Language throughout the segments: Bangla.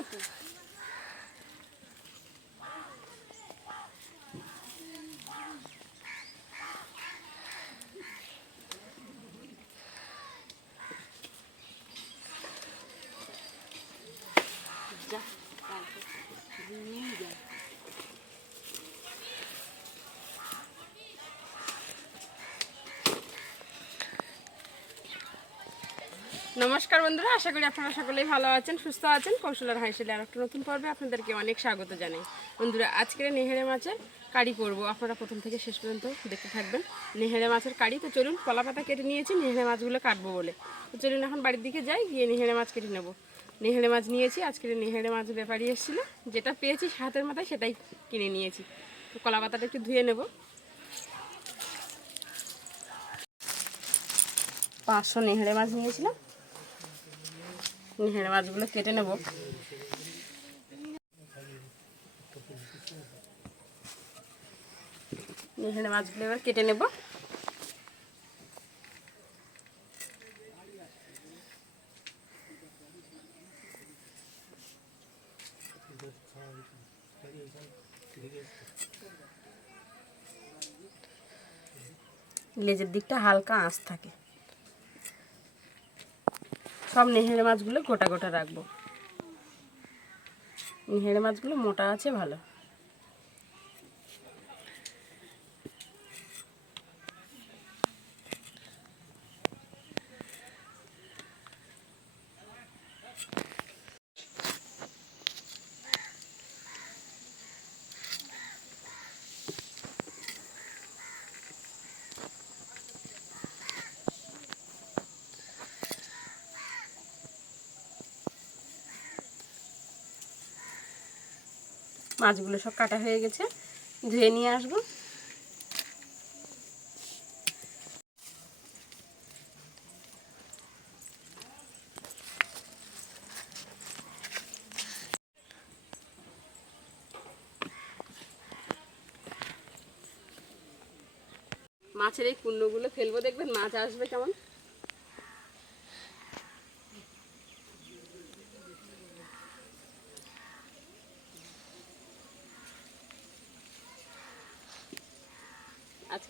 তো যা তারপর নিয়ে যা নমস্কার বন্ধুরা, আশা করি আপনারা সকলেই ভালো আছেন, সুস্থ আছেন। কৌশলের হাইসেলে আর একটা নতুন পর্বে আপনাদেরকে অনেক স্বাগত জানাই। বন্ধুরা, আজকের নেহেড়ে মাছের কারি করব আপনারা প্রথম থেকে শেষ পর্যন্ত দেখতে থাকবেন নেহেড়ে মাছের কারি। তো চলুন কলা পাতা কেটে নিয়েছি নেহেড়ে মাছগুলো কাটবো বলে। তো চলুন এখন বাড়ির দিকে যাই, গিয়ে নেহেড়ে মাছ কেটে নেব। নেহেড়ে মাছ নিয়েছি, আজকের নেহেড়ে মাছ ব্যাপারী এসেছিল। যেটা পেয়েছি হাতের মাথায়, সেটাই কিনে নিয়েছি। তো কলা পাতাটা একটু ধুয়ে নেব। পাঁচশো নেহেড়ে মাছ নিয়েছিলাম। নেহেড়ে মাছগুলো কেটে নেব। নেহেড়ে মাছগুলো এবার কেটে নেব। লেজের দিকটা হালকা আঁশ থাকে। সব নেহেড়ে মাছগুলো গোটা গোটা রাখব। নেহেড়ে মাছগুলো মোটা আছে ভালো। মাছগুলো সব কাটা হয়ে গেছে। ধুয়ে নিয়ে আসব। মাছের এই কুণ্ডগুলো ফেলব, দেখবেন মাছ আসবে কেমন।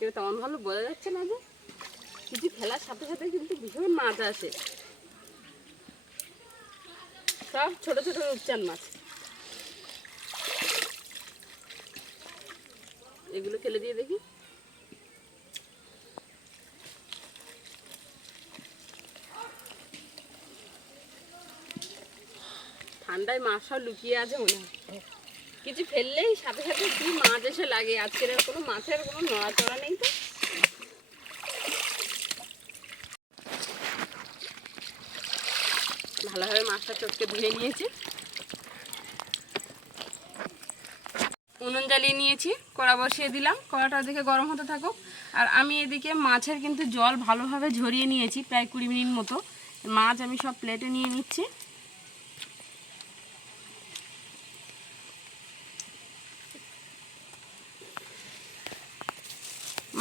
আজকে তেমন ভালো বোঝা যাচ্ছে না যে কিছু খেলার সাথে সাথে কিন্তু ভীষণ মাছ আসে। সব ছোট ছোট রূপচান মাছ। এগুলো খেলে দিয়ে দেখি। ঠান্ডায় মাছ সব লুকিয়ে আছে মনে হয়। কিছু ফেললেই সাথে সাথে কি মাছ এসে লাগে? আজকের আর কোনো মাছের কোনো নড়াচড়া নেই তো? ভালোভাবে মাছটা চটকে ধুয়ে নিয়েছি। উনুন জ্বালিয়ে নিয়েছি, কড়া বসিয়ে দিলাম। কড়াটা ওদিকে গরম হতে থাকুক। আর আমি এদিকে মাছের কিন্তু জল ভালোভাবে ঝরিয়ে নিয়েছি, প্রায় কুড়ি মিনিট মতো। মাছ আমি সব প্লেটে নিয়ে নিচ্ছি।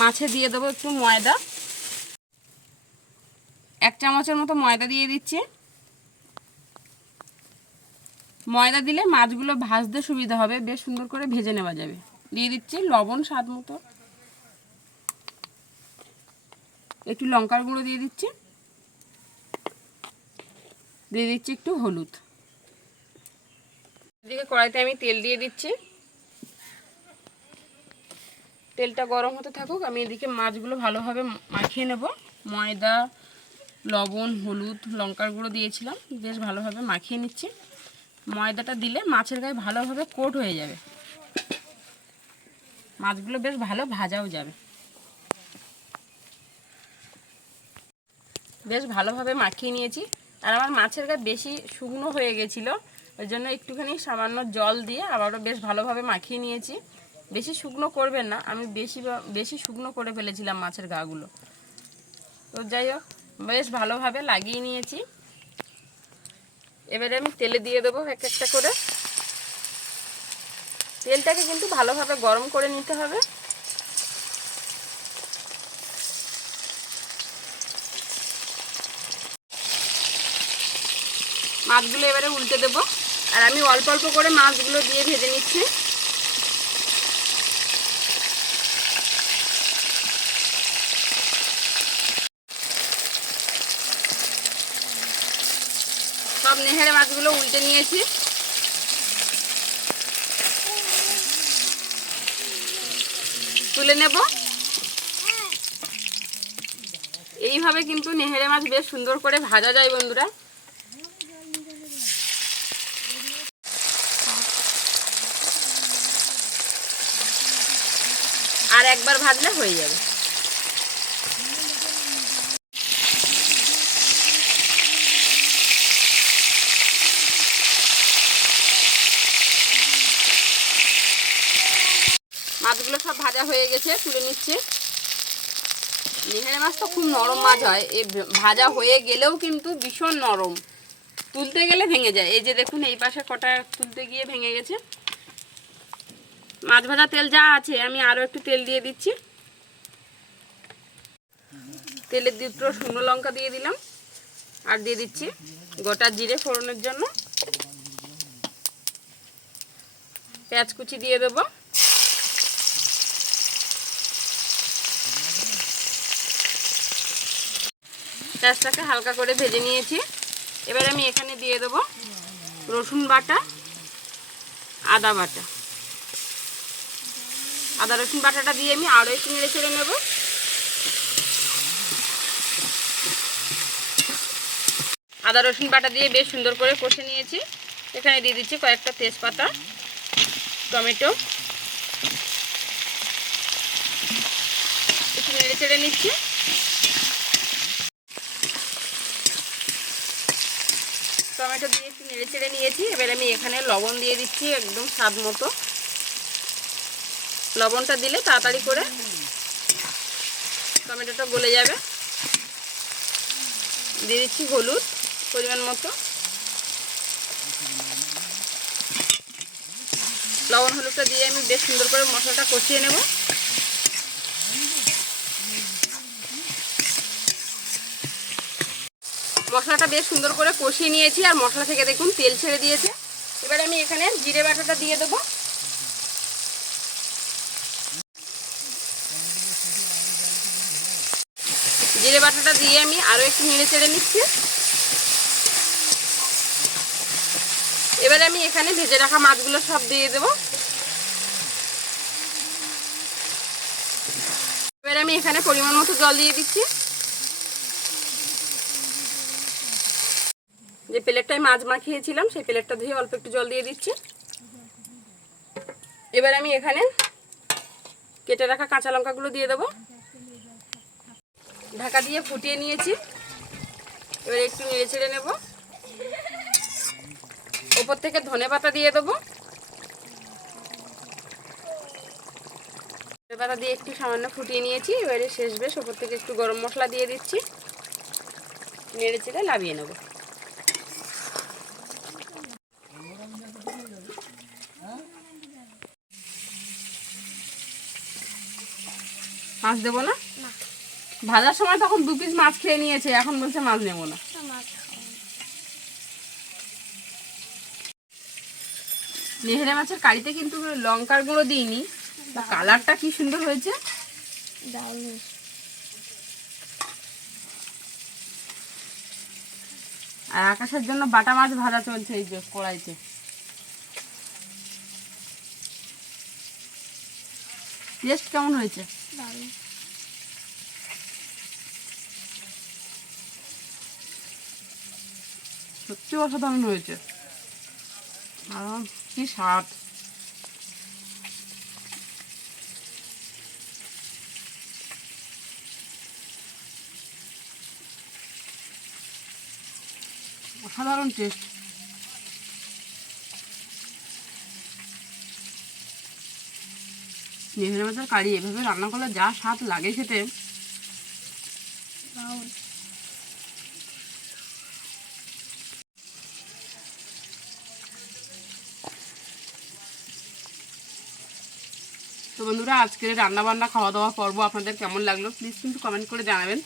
মাছে দিয়ে দেবো একটু ময়দা। এক চামচের মতো ময়দা দিয়ে দিচ্ছি। ময়দা দিলে মাছগুলো ভাজতে সুবিধা হবে, বেশ সুন্দর করে ভেজে নেওয়া যাবে। দিয়ে দিচ্ছি লবণ স্বাদ মতো। একটু লঙ্কার গুঁড়ো দিয়ে দিচ্ছি। দিয়ে দিচ্ছি একটু হলুদ। এদিকে কড়াইতে আমি তেল দিয়ে দিচ্ছি। তেলটা গরম হতে থাকুক, আমি এদিকে মাছগুলো ভালোভাবে মাখিয়ে নেব। ময়দা, লবণ, হলুদ, লঙ্কার গুঁড়ো দিয়েছিলাম, বেশ ভালোভাবে মাখিয়ে নিচ্ছি। ময়দাটা দিলে মাছের গায়ে ভালোভাবে কোট হয়ে যাবে। মাছগুলো বেশ ভালো ভাজাও যাবে। বেশ ভালোভাবে মাখিয়ে নিয়েছি। আর আমার মাছের গায়ে বেশি শুকনো হয়ে গেছিল, ওই জন্য একটুখানি সামান্য জল দিয়ে আবারও বেশ ভালোভাবে মাখিয়ে নিয়েছি। বেশি শুকনো করবেন না, আমি বেশি বেশি শুকনো করে ফেলেছিলাম মাছের গাগুলো। তো যাই হোক, বেশ ভালোভাবে লাগিয়ে নিয়েছি। এবারে আমি তেলে দিয়ে দেবো এক একটা করে। তেলটাকে কিন্তু ভালোভাবে গরম করে নিতে হবে। মাছগুলো এবারে উল্টে দেবো। আর আমি অল্প অল্প করে মাছগুলো দিয়ে ভেজে নিচ্ছি। সব নেহেরে মাছগুলো উল্টে নিয়েছি। তুলে নেব। এইভাবে কিন্তু নেহেরে মাছ বেশ সুন্দর করে ভাজা যায় বন্ধুরা। আর একবার ভাজলে হয়ে যাবে মাছগুলো সব ভাজা হয়ে গেছে, তুলে নিচ্ছে। নিহারে মাছ তো খুব নরম মাছ হয়। এ ভাজা হয়ে গেলেও কিন্তু ভীষণ নরম। তুলতে গেলে ভেঙে যায়। এই যে দেখুন, এই পাশে কটা তুলতে গিয়ে ভেঙে গেছে। মাছ ভাজা তেল যা আছে, আমি আরও একটু তেল দিয়ে দিচ্ছি। তেলের দুটো শুকনো লঙ্কা দিয়ে দিলাম। আর দিয়ে দিচ্ছি গোটা জিরে ফোড়নের জন্য। পেঁয়াজ কুচি দিয়ে দেবো। পেঁয়াজটাকে হালকা করে ভেজে নিয়েছি। এবার আমি এখানে দিয়ে দেবো রসুন বাটা, আদা বাটা। আদা রসুন বাটাটা দিয়ে আমি আরও একটু নেড়ে চেড়ে নেব। আদা রসুন বাটা দিয়ে বেশ সুন্দর করে কষে নিয়েছি। এখানে দিয়ে দিচ্ছি কয়েকটা তেজপাতা, টমেটো। একটু নেড়ে চেড়ে নিচ্ছি। টমেটো দিয়ে একটু নেড়ে চেড়ে নিয়েছি। এবার আমি এখানে লবণ দিয়ে দিচ্ছি একদম স্বাদ মতো। লবণটা দিলে তাড়াতাড়ি করে টমেটোটা গলে যাবে। দিয়ে দিচ্ছি হলুদ পরিমাণ মতো। লবণ হলুদটা দিয়ে আমি বেশ সুন্দর করে মশলাটা কষিয়ে নেব। মশলাটা বেশ সুন্দর করে কষিয়ে নিয়েছি আর মশলা থেকে দেখুন তেল ছেড়ে দিয়েছে। এবার আমি এখানে জিরে বাটাটা দিয়ে দেবো। জিরে বাটাটা দিয়ে আমি আরও একটু নেড়ে চেড়ে নিচ্ছি। এবারে আমি এখানে ভেজে রাখা মাছগুলো সব দিয়ে দেবো। এবারে আমি এখানে পরিমাণ মতো জল দিয়ে দিচ্ছি। যে প্লেটটায় মাছ মাখিয়েছিলাম, সেই প্লেটটা ধুয়ে অল্প একটু জল দিয়ে দিচ্ছি। এবার আমি এখানে কেটে রাখা কাঁচা লঙ্কাগুলো দিয়ে দেবো। ঢাকা দিয়ে ফুটিয়ে নিয়েছি। এবার একটু নেড়ে ছেড়ে নেব। ওপর থেকে ধনে পাতা দিয়ে দেবো। পাতা দিয়ে একটু সামান্য ফুটিয়ে নিয়েছি। এবারে শেষ বেশ, ওপর থেকে একটু গরম মশলা দিয়ে দিচ্ছি। নেড়ে চেড়ে লাভিয়ে নেব। মাছ দেবো না? ভাজার সময় তখন দু পিস মাছ খেয়ে নিয়েছে এখন বলছে মাছ নেব না। নেহরে মাছের কারিতে কিন্তু লঙ্কার গুঁড়ো দিইনি কালারটা কি সুন্দর হয়েছে? আর আকাশের জন্য বাটা মাছ ভাজা চলছে এই যে কড়াইতে। টেস্ট কেমন হয়েছে? সত্যি অসাধারণ হয়েছে। আর কি স্বাদ। অসাধারণ টেস্ট নেহের মাছের কারি, এভাবে রান্না করলে যা স্বাদ লাগে খেতে। তো বন্ধুরা, আজকের রান্না বান্না খাওয়া দাওয়া পর্ব আপনাদের কেমন লাগল প্লিজ কিন্তু কমেন্ট করে জানাবেন।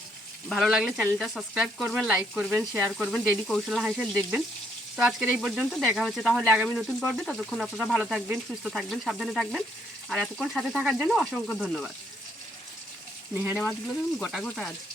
ভালো লাগলে চ্যানেলটা সাবস্ক্রাইব করবেন লাইক করবেন শেয়ার করবেন ডেলি কৌশল হাইসেল দেখবেন। তো আজকের এই পর্যন্ত, দেখা হচ্ছে তাহলে আগামী নতুন পর্বে। ততক্ষণ আপনারা ভালো থাকবেন, সুস্থ থাকবেন, সাবধানে থাকবেন। আর এতক্ষণ সাথে থাকার জন্য অসংখ্য ধন্যবাদ। নেহারে মাছগুলো দেখুন, গোটা গোটা আছে।